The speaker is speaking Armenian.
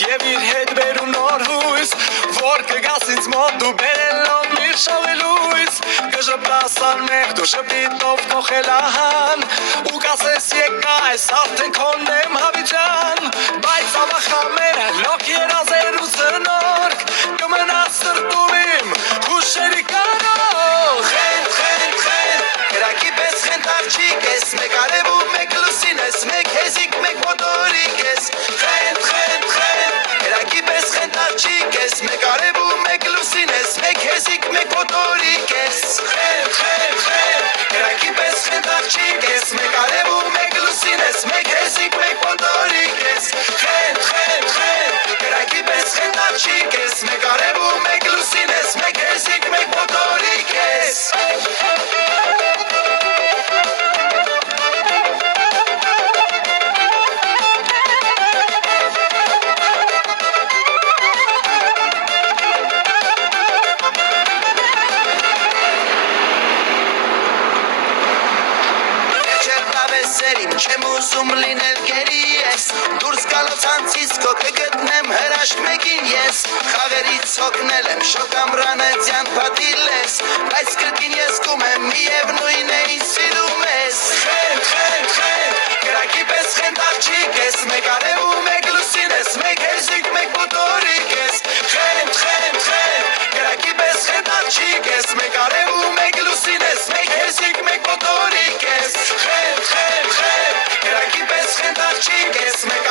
Եվ իր հետ բերում նոր հույս, որ կգաս ինձ մոտ դու բերելով միր շավի լույս, կժպտաս անմեղ դու շպիտով կոխելահան, ու կասես եկա ես արդեն քոնեմ հավիճան, բայց ավախամերը լոք երազեր ու ծնորք, կմնաս տրտում իմ հուշերի կարող, խենդ, խենդ, խենդ, կրակի պես խենդ աղջիկ ես, մեկ արևում մեկ լուսին ես, մեկ հեզիկ մեկ մոտորիկ ես, խենդ, խենդ, Աղջիկ ես, մեկ արևում մեկ լուսին ես, մեկ հեզիկ մեկ մոտորիկ ես, խենդ, խենդ, խենդ, կրակի պես խենդ աղջիկ ես, մեկ արևում մեկ լուսին ես, մեկ հեզիկ մեկ մոտորիկ ես, խենդ, խենդ, խենդ, կրակի պես խենդ աղջիկ ես, մեկ արևում մեկ լուսին ես, մեկ հեզիկ մեկ մոտորիկ ես Սերիմ չեմ ուզում լինել գերի ես Դուրս գալով ցանցից քո կգտնեմ հրաշք մեկին ես Խաղերից հոգնել եմ շոկ ամրանեցյան պատիլ ես Բայց կրկին ես կում եմ միևնույն է ինձ սիրում ես Խենդ, խենդ, խենդ, կրակի պես խենդ աղջիկ ես Մեկ արևում մեկ լուսին ես, մեկ հեզիկ մեկ մոտորիկ ես Խենդ, խենդ, խենդ, կրակի պես խենդ աղջիկ ես Մեկ արևում մեկ լուսին ես, մեկ հեզիկ մեկ մոտորիկ ես Խենդ, խենդ Կրակի պես խենդ աղջիկ ես, մեկ